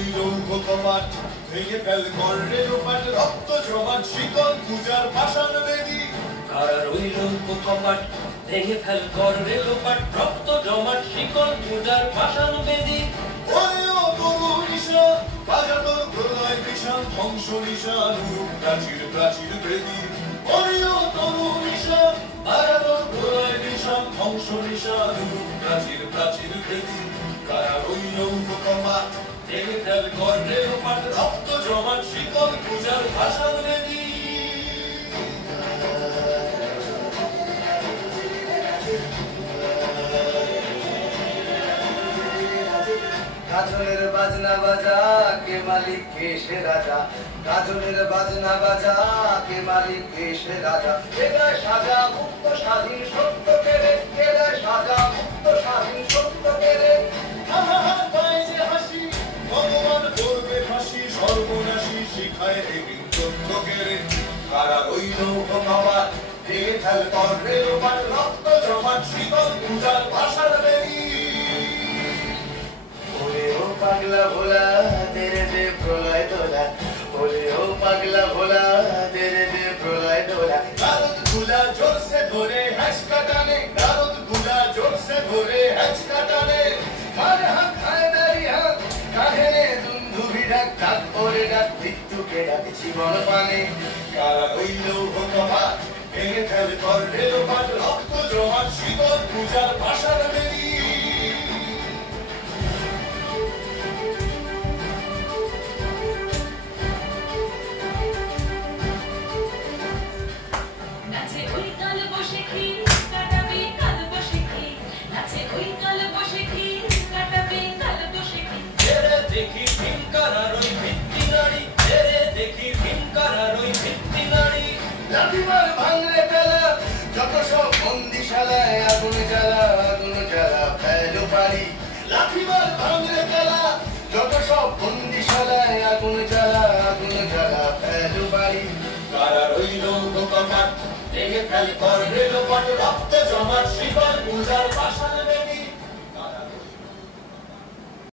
ওই লৌহ কপাট ভেঙে ফেল করলে লোপাট রক্ত জমাট শিকল পূজার ভাষণ বেদি কারার ওই লৌহ কপাট ভেঙে ফেল করলে লোপাট রক্ত জমাট শিকল পূজার ভাষণ বেদি ওরে ও তরু নিশা বাজা তোর প্রলয় বিষাণ ধ্বংস নিশান প্রাচীর প্রাচীর বেদি ওরে ও তরু নিশা বাজা তোর প্রলয় বিষাণ ধ্বংস নিশান প্রাচীর প্রাচীর বেদি কারার ওই লৌহ কপাট ভেঙে ফেল করলে লোপাট রক্ত জমাট শিকল পূজার ভাষণ বেদি গাজনের বাজনা বাজা কে মালিক কে সে রাজা গাজনের বাজনা বাজা কে মালিক কে সে রাজা কেদায় সাজা মুক্ত স্বাধীন সত্য কেড়ে কেদায় সাজা মুক্ত স্বাধীন সত্য কেড়ে পায় যে হাসি ভগবান করবে ফাঁসি সর্বনাশী শিখায় রে বিঞ্চত্ব কেড়ে কারা ওই লৌহ কপাট ভেঙে ফেল করলে লোপাট রক্ত জমাট শিকল পূজার ভাষার বেদি ওরে ও পাগলা ভোলা তেরে দে প্রলয় দোলা ওরে ও পাগলা ভোলা তেরে দে প্রলয় দোলা গারদ গুলা জোরসে ধরে হ্যাচকা টানে গারদ গুলা জোরসে ধরে হ্যাচকা টানে মার হাত খায় দাঁড়ি হাত কাহেরে দুন্ধুভি ডাক ডাক ওরে ডাক মৃত্যুকে ডাক জীবন পানে কারা ওই লৌহ কপাট ভেঙে ফেল করলে লোপাট রক্ত জমাট শিকল পূজার ভাষার বেদি নাচে ওই কাল বসে কি কাটাবে কাল বসে কি নাচে ওই কাল বসে কি কাটাবে কাল বসে কি ছেড়ে দেখি ভীমকারার ওই ভিত্তি নারী ছেড়ে দেখি ভীমকারার ওই ভিত্তি নারী লাঠিমার ভাঙলে পেলা যত সব বন্দিশালায় আগুন জ্বালা ফেলো পারি লাঠিমার ভাঙলে পেলা যত সব বন্দিশালায় আগুন জ্বালা ফেলো পারি কারা ওই লৌহ কপাট ভেঙে ফেল করলে লোপাট রক্ত জমাট শিকল